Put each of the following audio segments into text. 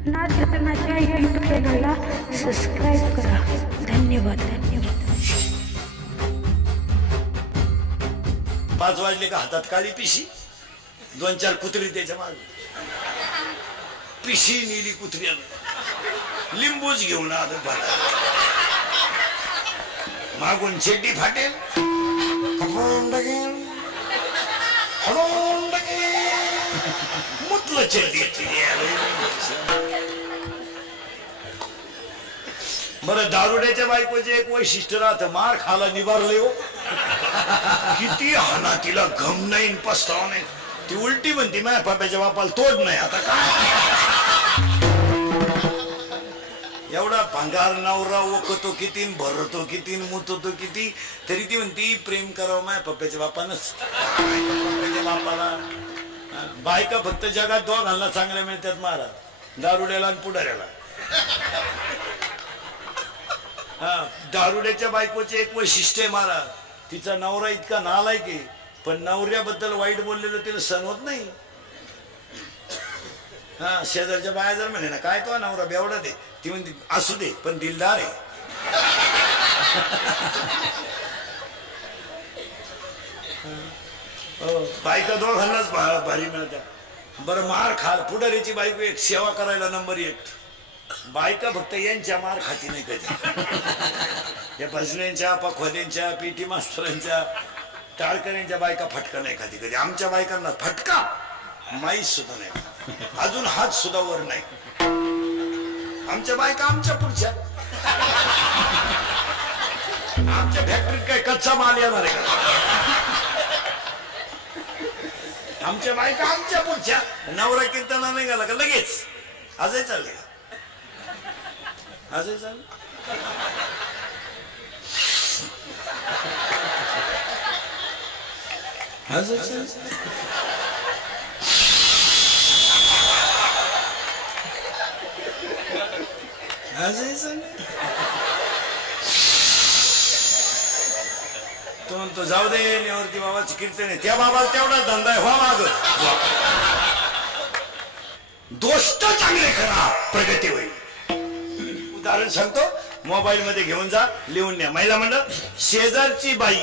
नाच रत्नाच्या यूट्यूब चॅनलला सबस्क्राईब करा. धन्यवाद. 5 वाजले का हातात काळी पिशी, 2-4 कुत्री त्याच्या मागे. पिशी नेली कुत्र्यानं, लिंबूच घेऊन आलं बघा. मागून चेड्डी फाटेल, मुतलं चेड्डी. बरं, दारुड्याच्या बायकोचे एक वैशिष्ट्य राहतं, मार खाला निभारले हो. किती हाना तिला घम नाही, पस्ताव नाही. ती उलटी म्हणती माझ्या पाप्याच्या बापाला तोड नाही. आता काय एवढा भंगार नवरा ओकतो किती, भरतो किती, मुततो किती, तरी ती म्हणती प्रेम करावं माझ्या पप्प्याच्या बापानच. पप्प्याच्या बापाला बायका फक्त जगात दोघांना चांगल्या मिळतात महाराज, दारुड्याला आणि पुढाऱ्याला. दारुड्याच्या बायकोचे एक वैशिष्ट्य आहे महाराज, तिचा नवरा इतका नालायक आहे, पण नवऱ्याबद्दल वाईट बोललेलं तिला सहन होत नाही. शेजारच्या बाया जर म्हणे ना काय तो नवरा बेवडा दे, ती म्हणते असू दे पण दिलदार आहे. बायका दोघांनाच भारी मिळतात. बरं, मार खाल पुढारीची बायको एक, सेवा करायला नंबर 1. बायका फक्त यांच्या मार खाती नाही कधी. या भजन्यांच्या, पखवाद्यांच्या, पीटी मास्तरांच्या, टाळकऱ्यांच्या बायका फटका नाही खाती कधी. आमच्या बायकांना फटका माहीत सुद्धा नाही, अजून हात सुद्धा वर नाही. आमच्या बायका आमच्या पुढच्या, आमच्या फॅक्टरीत काय कच्चा माल येणार आहे का? आमच्या बायका आमच्या पुढच्या. नवरा कीर्तना नाही गेला का लगेच आजही चालले, आजही चालले. तो म्हणतो जाऊ दे, नेवरती बाबाची कीर्तन आहे, त्या बाबाला तेवढाच धंदा आहे, व्हा माग. दोस्त चांगले करा, प्रगती होईल. उदाहरण सांगतो, मोबाईल मध्ये घेऊन जा, लिहून न्या. महिला मंडळ, शेजारची बाई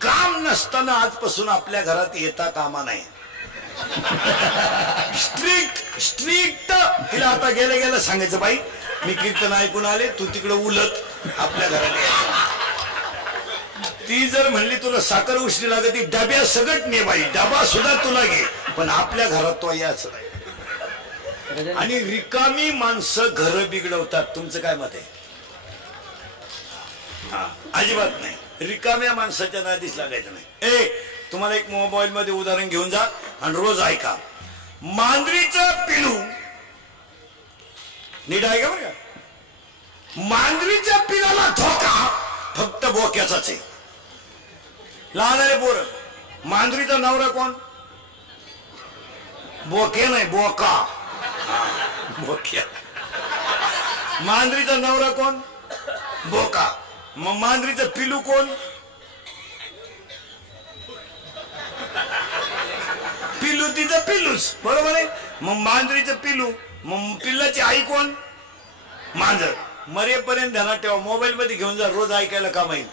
काम नसताना आजपासून आपल्या घरात येता कामा नाही. स्ट्रिक्ट तिला आता गेलं गेलं सांगायचं, बाई मी कीर्तन ऐकून आले, तू तिकडे उलट आपल्या घरात यायचं. ती जर म्हणली तुला साखर उष्णी लागत, डब्या सगट ने बाई, डबा सुद्धा तुला घे, पण आपल्या घरात तो याच नाही. आणि रिकामी माणसं घर बिघडवतात. तुमचं काय मत आहे? अजिबात नाही, रिकाम्या माणसाच्या नादीच लागायचं नाही. तुम्हाला एक मोबाईल मध्ये उदाहरण घेऊन जा आणि रोज ऐका. मांजरीचं पिलू, नीट ऐका बरं का, मांजरीच्या पिलाला धोका फक्त बोक्याचाच आहे. लहान पोर, मांजरीचा नवरा कोण? बोके नाही, बोका. बोक्या. मांजरीचा नवरा कोण? बोका. मग मांजरीचं पिलू कोण? पिलू तिचं पिलूच, बरोबर आहे. मग मांजरीचं पिलू, मग पिल्लाची आई कोण? मांजर. मरेपर्यंत ध्यानात ठेवा, मोबाईल मध्ये घेऊन जा, रोज ऐकायला काम येईल.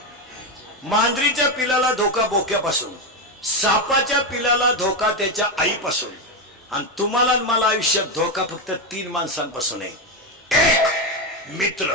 मांजरीच्या पिलाला धोका बोक्यापासून, सापाच्या पिलाला धोका त्याच्या आईपासून, आणि तुम्हाला मला आयुष्यात धोका फक्त 3 माणसांपासून आहे. 1 मित्र,